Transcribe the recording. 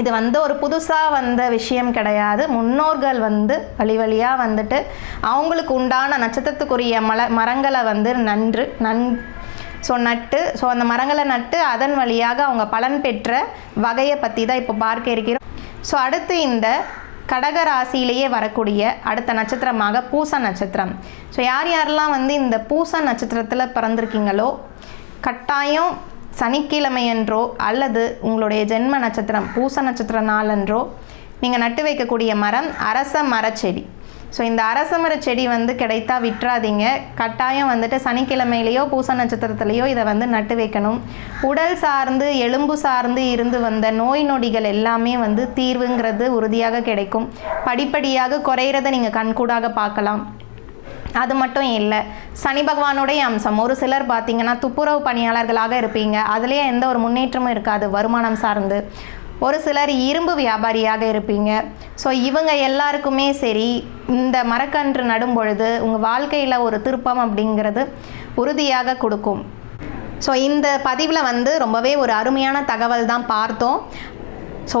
இது வந்து ஒரு புதுசாக வந்த விஷயம் கிடையாது. முன்னோர்கள் வந்து வழி வழியாக வந்துட்டு அவங்களுக்கு உண்டான நட்சத்திரத்துக்குரிய மல மரங்களை வந்து நன்று நன் ஸோ நட்டு ஸோ அந்த மரங்களை நட்டு அதன் வழியாக அவங்க பலன் பெற்ற வகையை பற்றி தான் இப்போ பார்க்க இருக்கிறோம். ஸோ அடுத்து இந்த கடக ராசியிலேயே வரக்கூடிய அடுத்த நட்சத்திரமாக பூச நட்சத்திரம். ஸோ யார் யாரெல்லாம் வந்து இந்த பூச நட்சத்திரத்தில் பிறந்திருக்கீங்களோ கட்டாயம் சனிக்கிழமையன்றோ அல்லது உங்களுடைய ஜென்ம நட்சத்திரம் பூச நட்சத்திர நாளன்றோ நீங்கள் நட்டு வைக்கக்கூடிய மரம் அரச மரச்செடி ஸோ இந்த அரச மரச்செடி வந்து கிடைத்தா விட்டுறாதீங்க. கட்டாயம் வந்துட்டு சனிக்கிழமையிலையோ பூச நட்சத்திரத்துலேயோ இதை வந்து நட்டு வைக்கணும். உடல் சார்ந்து எலும்பு சார்ந்து இருந்து வந்த நோய் நொடிகள் எல்லாமே வந்து தீர்வுங்கிறது உறுதியாக கிடைக்கும். படிப்படியாக குறையிறதை நீங்கள் கண்கூடாக பார்க்கலாம். அது மட்டும் இல்லை சனி பகவானுடைய அம்சம். ஒரு சிலர் பார்த்தீங்கன்னா துப்புரவு பணியாளர்களாக இருப்பீங்க. அதுலேயே எந்த ஒரு முன்னேற்றமும் இருக்காது வருமானம் சார்ந்து. ஒரு சிலர் இரும்பு வியாபாரியாக இருப்பீங்க. ஸோ இவங்க எல்லாருக்குமே சரி இந்த மரக்கன்று நடும் பொழுது உங்கள் வாழ்க்கையில் ஒரு திருப்பம் அப்படிங்கிறது உறுதியாக கொடுக்கும். ஸோ இந்த பதிவில் வந்து ரொம்பவே ஒரு அருமையான தகவல் தான் பார்த்தோம். ஸோ